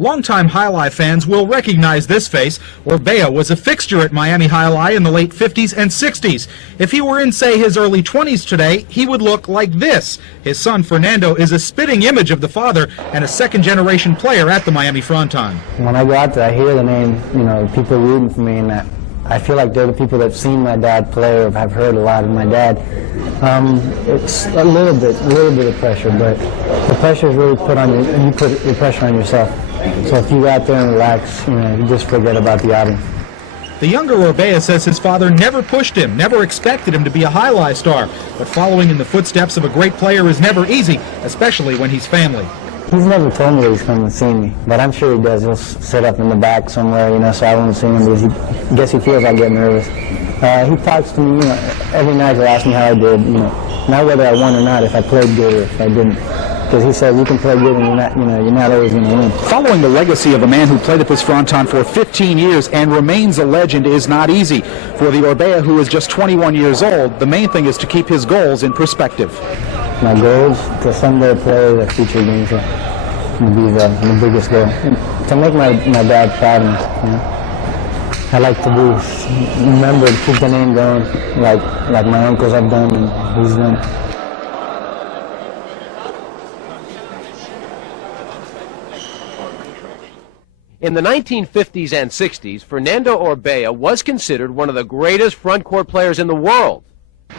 Longtime Jai Alai fans will recognize this face. Orbea was a fixture at Miami Jai Alai in the late 50s and 60s. If he were in, say, his early 20s today, he would look like this. His son, Fernando, is a spitting image of the father and a second-generation player at the Miami Fronton. When I go out there, I hear the name, people rooting for me, and I feel like they're the people that have seen my dad play or have heard a lot of my dad. It's a little bit of pressure, but the pressure is really put on you, and you put your pressure on yourself. So if you go out there and relax, you just forget about the audience. The younger Orbea says his father never pushed him, never expected him to be a Jai Alai star. But following in the footsteps of a great player is never easy, especially when he's family. He's never told me that he's coming to see me, but I'm sure he does. He'll sit up in the back somewhere, so I won't see him because I guess he feels I get nervous. He talks to me, every night he'll ask me how I did, not whether I won or not, if I played good or if I didn't. Because he said you can play good and you're not always going to win. Following the legacy of a man who played at this Fronton for 15 years and remains a legend is not easy. For the Orbea, who is just 21 years old, the main thing is to keep his goals in perspective. My goals to someday play the future games will be the biggest goal. To make my dad proud of me. I like to be remembered, keep the name going, like my uncles have done and he's done. In the 1950s and 60s, Fernando Orbea was considered one of the greatest front court players in the world.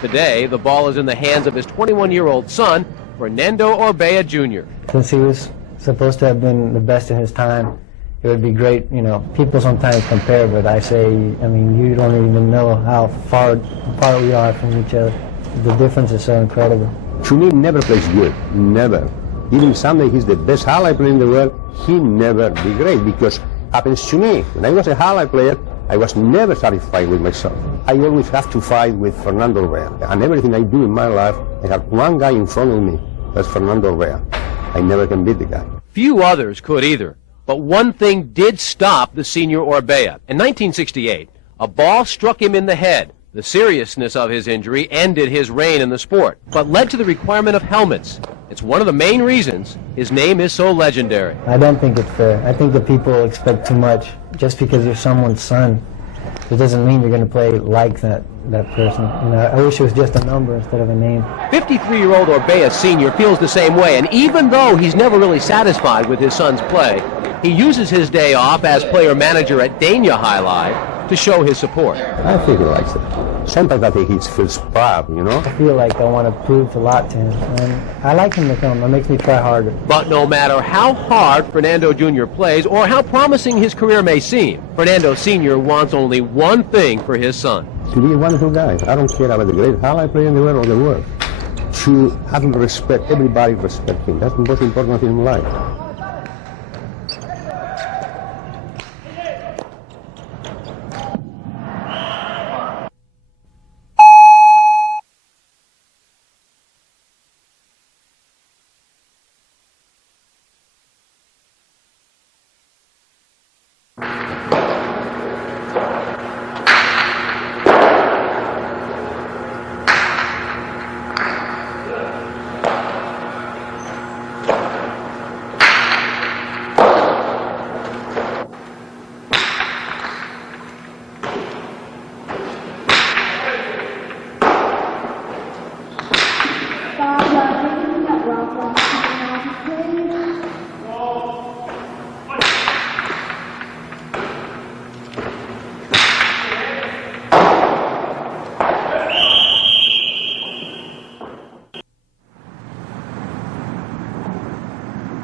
Today, the ball is in the hands of his 21-year-old son, Fernando Orbea Jr. Since he was supposed to have been the best in his time, it would be great, people sometimes compare, but I say, you don't even know how far apart we are from each other. The difference is so incredible. Chuni never plays good, never. Even someday he's the best Jai Alai player in the world, he never be great, because happens to me. When I was a Jai Alai player, I was never satisfied with myself. I always have to fight with Fernando Orbea. And everything I do in my life, I have one guy in front of me, that's Fernando Orbea. I never can beat the guy. Few others could either. But one thing did stop the senior Orbea. In 1968, a ball struck him in the head. The seriousness of his injury ended his reign in the sport, but led to the requirement of helmets. It's one of the main reasons his name is so legendary. I don't think it's fair. I think that people expect too much. Just because you're someone's son, it doesn't mean you're going to play like that person. I wish it was just a number instead of a name. 53-year-old Orbea Sr. feels the same way, and even though he's never really satisfied with his son's play, he uses his day off as player-manager at Dania Jai Alai to show his support. I think he likes it. Sometimes I think he feels proud, I feel like I want to prove a lot to him, and I like him to come. It makes me try harder. But no matter how hard Fernando Jr. plays or how promising his career may seem, Fernando Sr. wants only one thing for his son. To be a wonderful guy. I don't care about the great Jai Alai player in the world or the world. To have him respect, everybody respect him. That's the most important thing in life.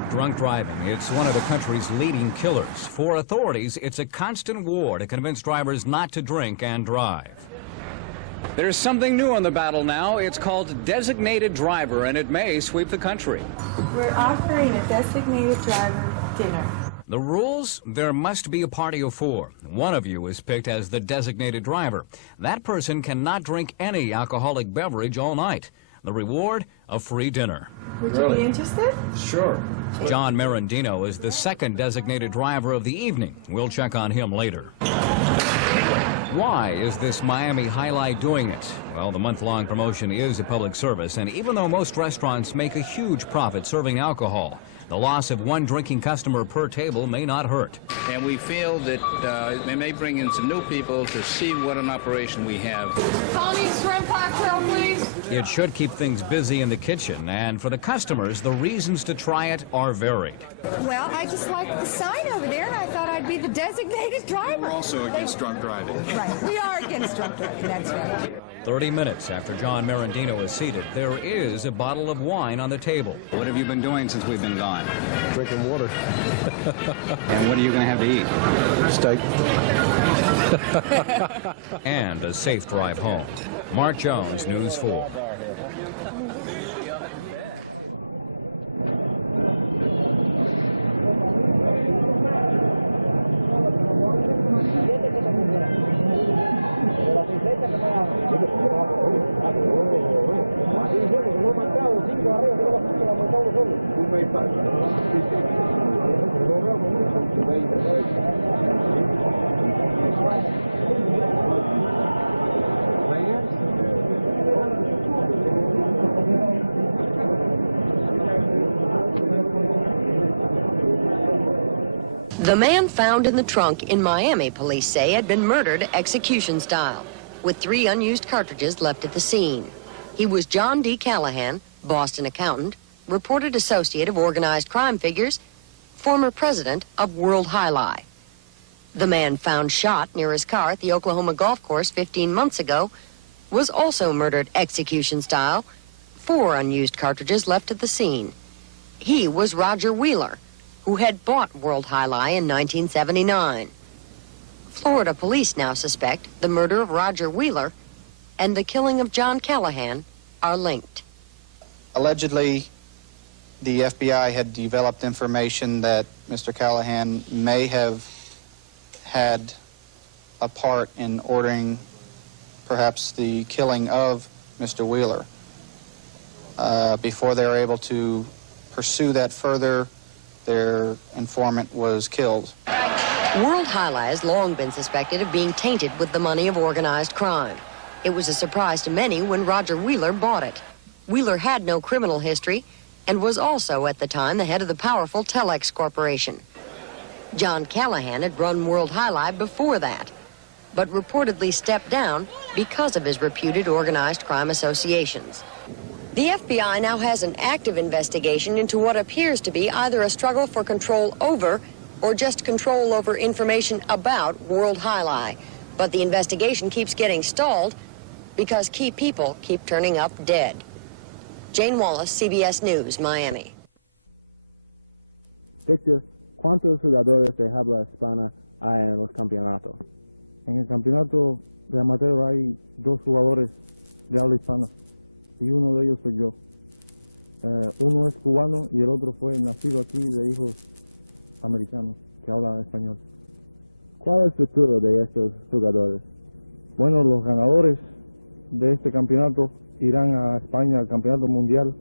Drunk driving, it's one of the country's leading killers. For authorities, it's a constant war to convince drivers not to drink and drive. There's something new on the battle now. It's called designated driver, and it may sweep the country. We're offering a designated driver dinner. The rules? There must be a party of 4. One of you is picked as the designated driver. That person cannot drink any alcoholic beverage all night. The reward? A free dinner. Would you be interested? Sure. John Marandino is the second designated driver of the evening. We'll check on him later. Why is this Miami Jai Alai doing it? Well, the month-long promotion is a public service, and even though most restaurants make a huge profit serving alcohol, The loss of one drinking customer per table may not hurt. And we feel that it may bring in some new people to see what an operation we have. Tony, shrimp cocktail, please. It should keep things busy in the kitchen, and for the customers, the reasons to try it are varied. Well, I just like the sign over there, and I thought I'd be the designated driver. We're also against drunk driving. Right, we are against drunk driving, that's right. 30 minutes after John Marandino is seated, there is a bottle of wine on the table. What have you been doing since we've been gone? Drinking water. And what are you going to have to eat? Steak. And a safe drive home. Mark Jones, News 4. The man found in the trunk in Miami, police say, had been murdered execution style, with 3 unused cartridges left at the scene. He was John D. Callahan, Boston accountant, reported associate of organized crime figures, former president of World Jai Alai. The man found shot near his car at the Oklahoma golf course 15 months ago was also murdered execution style, 4 unused cartridges left at the scene. He was Roger Wheeler, who had bought World Jai Alai in 1979. Florida police now suspect the murder of Roger Wheeler and the killing of John Callahan are linked. Allegedly, the FBI had developed information that Mr. Callahan may have had a part in ordering perhaps the killing of Mr. Wheeler. Before they were able to pursue that further, their informant was killed. World Jai Alai has long been suspected of being tainted with the money of organized crime. It was a surprise to many when Roger Wheeler bought it. Wheeler had no criminal history and was also at the time the head of the powerful Telex Corporation. John Callahan had run World Jai Alai before that, but reportedly stepped down because of his reputed organized crime associations. The FBI now has an active investigation into what appears to be either a struggle for control over or just control over information about World Jai Alai. But the investigation keeps getting stalled because key people keep turning up dead. Jane Wallace, CBS News, Miami. ¿Cuántos jugadores de habla hispana hay en los campeonatos? En el campeonato de amateur hay 2 jugadores de habla hispana y uno de ellos soy yo. Uno es cubano y el otro fue nacido aquí de hijos americanos que hablan español. ¿Cuál es el futuro de estos jugadores? Bueno, los ganadores de este campeonato irán a España al campeonato mundial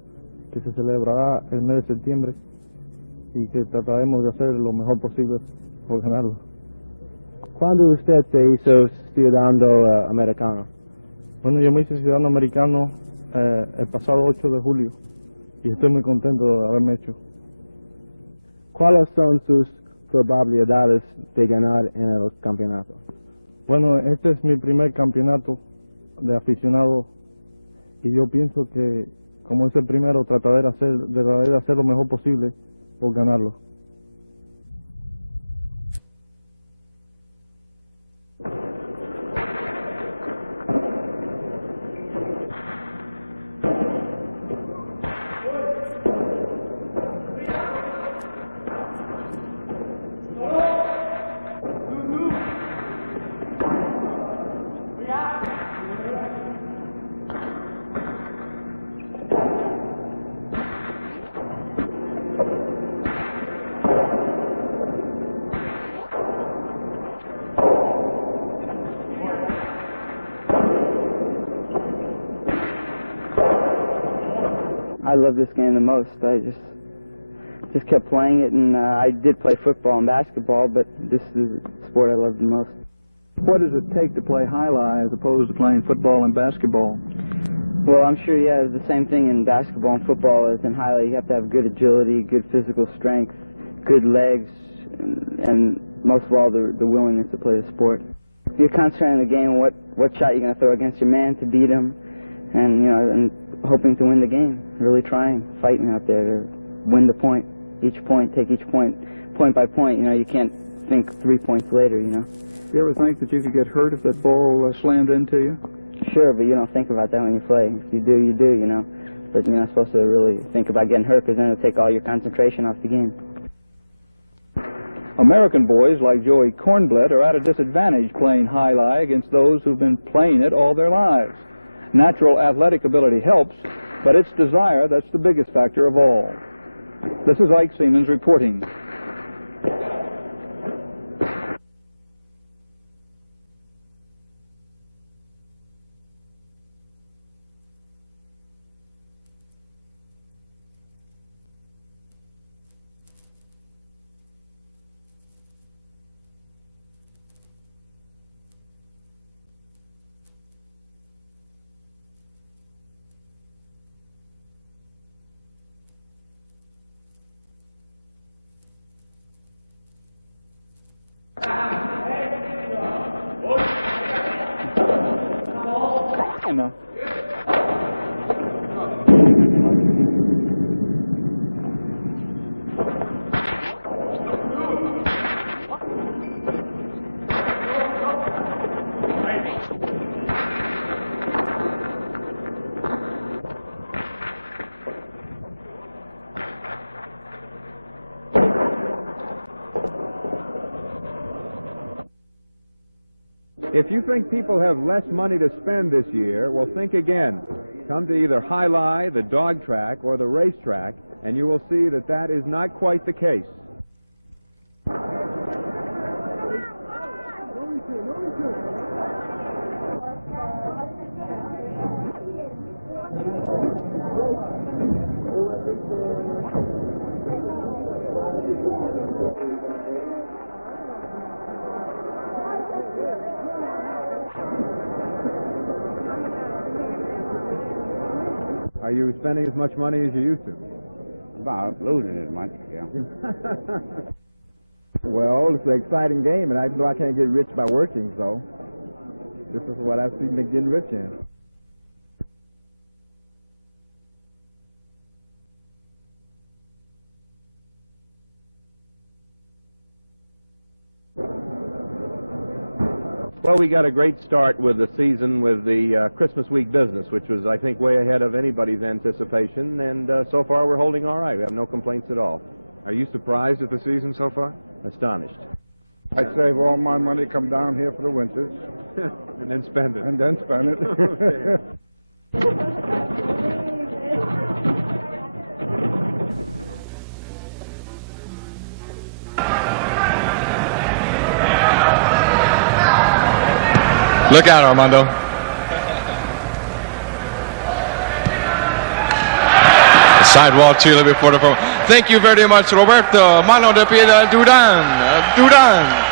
que se celebrará el mes de septiembre y que trataremos de hacer lo mejor posible por ganarlo. ¿Cuándo usted se hizo ciudadano americano? Bueno, yo me hice ciudadano americano el pasado 8 de julio y estoy muy contento de haberme hecho. ¿Cuáles son sus probabilidades de ganar en los campeonatos? Bueno, este es mi primer campeonato de aficionado y yo pienso que como es el primero trataré de hacer lo mejor posible por ganarlo. I love this game the most. I just kept playing it, and I did play football and basketball, but this is the sport I love the most. What does it take to play jai alai as opposed to playing football and basketball? Well, I'm sure, yeah, the same thing in basketball and football as in highlight. You have to have good agility, good physical strength, good legs, and most of all, the willingness to play the sport. You're concentrating on the game, what shot you're going to throw against your man to beat him, and, and hoping to win the game. Really trying, fighting out there to win the point. Each point, take each point by point. You can't think 3 points later, You ever think that you could get hurt if that ball slammed into you? Sure, but you don't think about that when you play. If you do, you do, But you're not supposed to really think about getting hurt because then it'll take all your concentration off the game. American boys like Joey Kornblatt are at a disadvantage playing high-lie against those who've been playing it all their lives. Natural athletic ability helps, but it's desire that's the biggest factor of all. This is Ike Siemens reporting. If you think people have less money to spend this year, well, think again. Come to either High-Lie, the dog track, or the racetrack, and you will see that that is not quite the case. Are you spending as much money as you used to? Well, I'm losing as much. Well, it's an exciting game, and I know I can't get rich by working, so this is what I've seen me getting rich in. Well, we got a great start with the season with the Christmas week business, which was, I think, way ahead of anybody's anticipation, and so far we're holding all right. We have no complaints at all. Are you surprised at the season so far? Astonished. I'd save all my money, come down here for the winters. And then spend it. And then spend it. Look out, Armando. Sidewall cheerleader before the phone. Thank you very much, Roberto. Mano de piedra, Duran.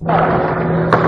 Start.